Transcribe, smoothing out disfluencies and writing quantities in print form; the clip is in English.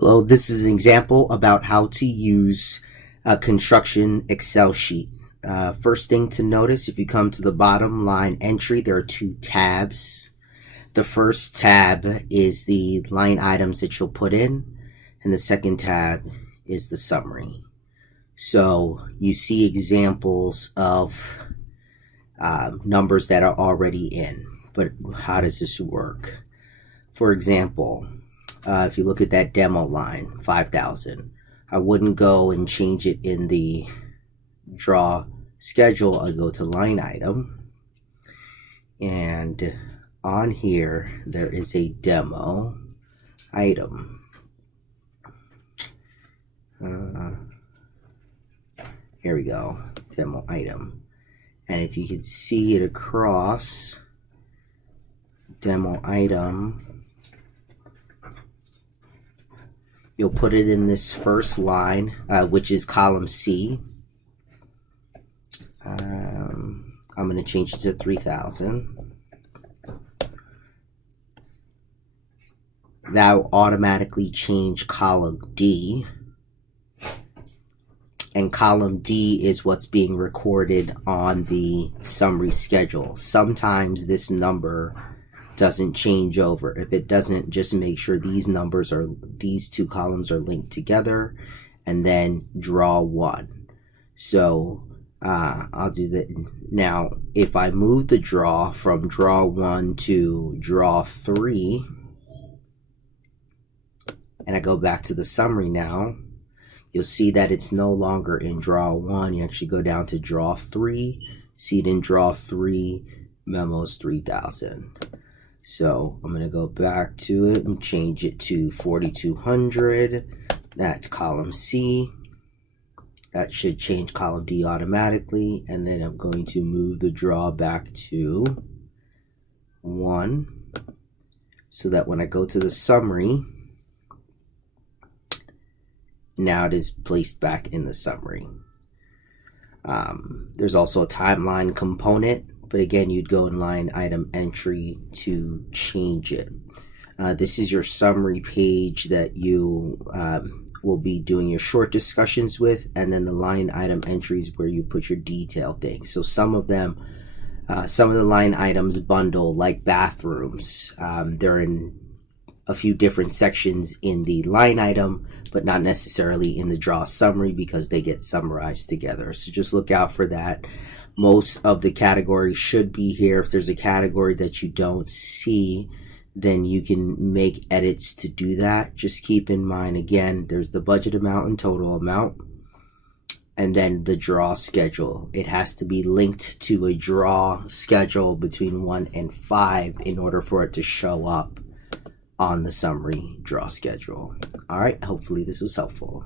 Hello, this is an example about how to use a construction Excel sheet. First thing to notice, if you come to the bottom line entry, there are two tabs. The first tab is the line items that you'll put in, and the second tab is the summary. So you see examples of numbers that are already in, but how does this work? For example, if you look at that demo line, 5,000, I wouldn't go and change it in the draw schedule. I'll go to line item, and on here there is a demo item. Here we go, demo item. And if you could see it across, demo item, you'll put it in this first line, which is column C. I'm going to change it to 3,000. That will automatically change column D. And column D is what's being recorded on the summary schedule. Sometimes this number doesn't change over. If it doesn't, just make sure these two columns are linked together, and then draw one. So I'll do that now. If I move the draw from draw 1 to draw 3, and I go back to the summary now, you'll see that it's no longer in draw 1. You actually go down to draw 3, see it in draw 3, memos 3,000. So I'm going to go back to it and change it to 4,200. That's column C. That should change column D automatically. And then I'm going to move the draw back to 1, so that when I go to the summary, now it is placed back in the summary. There's also a timeline component, but again, you'd go in line item entry to change it. This is your summary page that you will be doing your short discussions with, and then the line item entries where you put your detailed things. So some of the line items bundle, like bathrooms, they're in a few different sections in the line item, but not necessarily in the draw summary because they get summarized together. So just look out for that. Most of the categories should be here. If there's a category that you don't see, then you can make edits to do that. Just keep in mind, again, there's the budget amount and total amount, and then the draw schedule. It has to be linked to a draw schedule between 1 and 5 in order for it to show up on the summary draw schedule. All right, hopefully this was helpful.